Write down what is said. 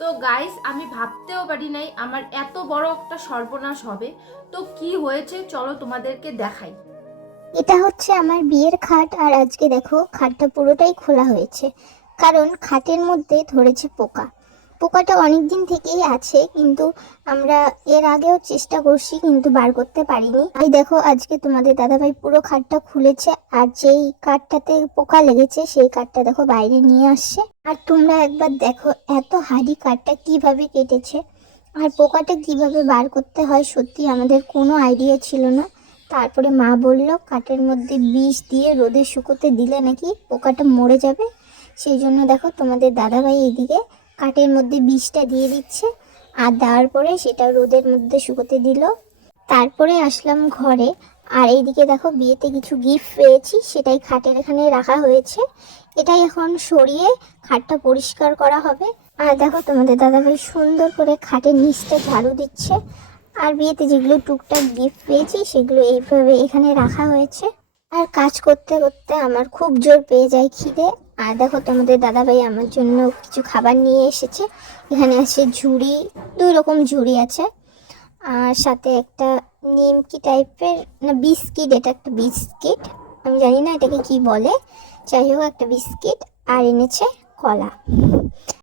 তো গাইস, আমি ভাবতেও পারি নাই আমার এত বড় একটা সর্বনাশ হবে। তো কি হয়েছে চলো তোমাদেরকে দেখাই। এটা হচ্ছে আমার বিয়ের খাট। আর আজকে দেখো খাটটা পুরোটাই খোলা হয়েছে, কারণ খাটের মধ্যে ধরেছে পোকা। পোকাটা অনেক দিন থেকেই আছে, কিন্তু আমরা এর আগেও চেষ্টা করছি কিন্তু বার করতে পারিনি। এই দেখো আজকে তোমাদের দাদাভাই পুরো খাটটা খুলেছে, আর যেই কাঠটাতে পোকা লেগেছে সেই কাঠটা দেখো বাইরে নিয়ে আসছে। আর তোমরা একবার দেখো এত হাড়ি কাঠটা কিভাবে কেটেছে, আর পোকাটা কিভাবে বার করতে হয় সত্যি আমাদের কোনো আইডিয়া ছিল না। তারপরে মা বলল কাঠের মধ্যে বিষ দিয়ে রোদে শুকোতে দিলে নাকি পোকাটা মরে যাবে। সেই জন্য দেখো তোমাদের দাদাভাই এদিকে কাঠের মধ্যে বিষটা দিয়ে দিচ্ছে, আর দেওয়ার পরে সেটা রোদের মধ্যে শুকোতে দিল। তারপরে আসলাম ঘরে। আর এইদিকে দেখো বিয়েতে কিছু গিফট পেয়েছি, সেটাই খাটের এখানে রাখা হয়েছে। এটাই এখন সরিয়ে খাটটা পরিষ্কার করা হবে। আর দেখো তোমাদের দাদাভাই সুন্দর করে খাটের নিচটা ঝাড়ু দিচ্ছে। আর বিয়েতে যেগুলো টুকটাক গিফট পেয়েছি সেগুলো এইভাবে এখানে রাখা হয়েছে। আর কাজ করতে করতে আমার খুব জোর পেয়ে যায় খিদে। আর দেখো তোমাদের দাদাভাই আমার জন্য কিছু খাবার নিয়ে এসেছে। এখানে আছে ঝুড়ি, 2 রকম ঝুড়ি আছে। আর সাথে একটা নিমকি টাইপের না বিস্কিট, এটা একটা বিস্কিট, আমি জানি না এটাকে কি বলে। যাই হোক একটা বিস্কিট। আর এনেছে কলা।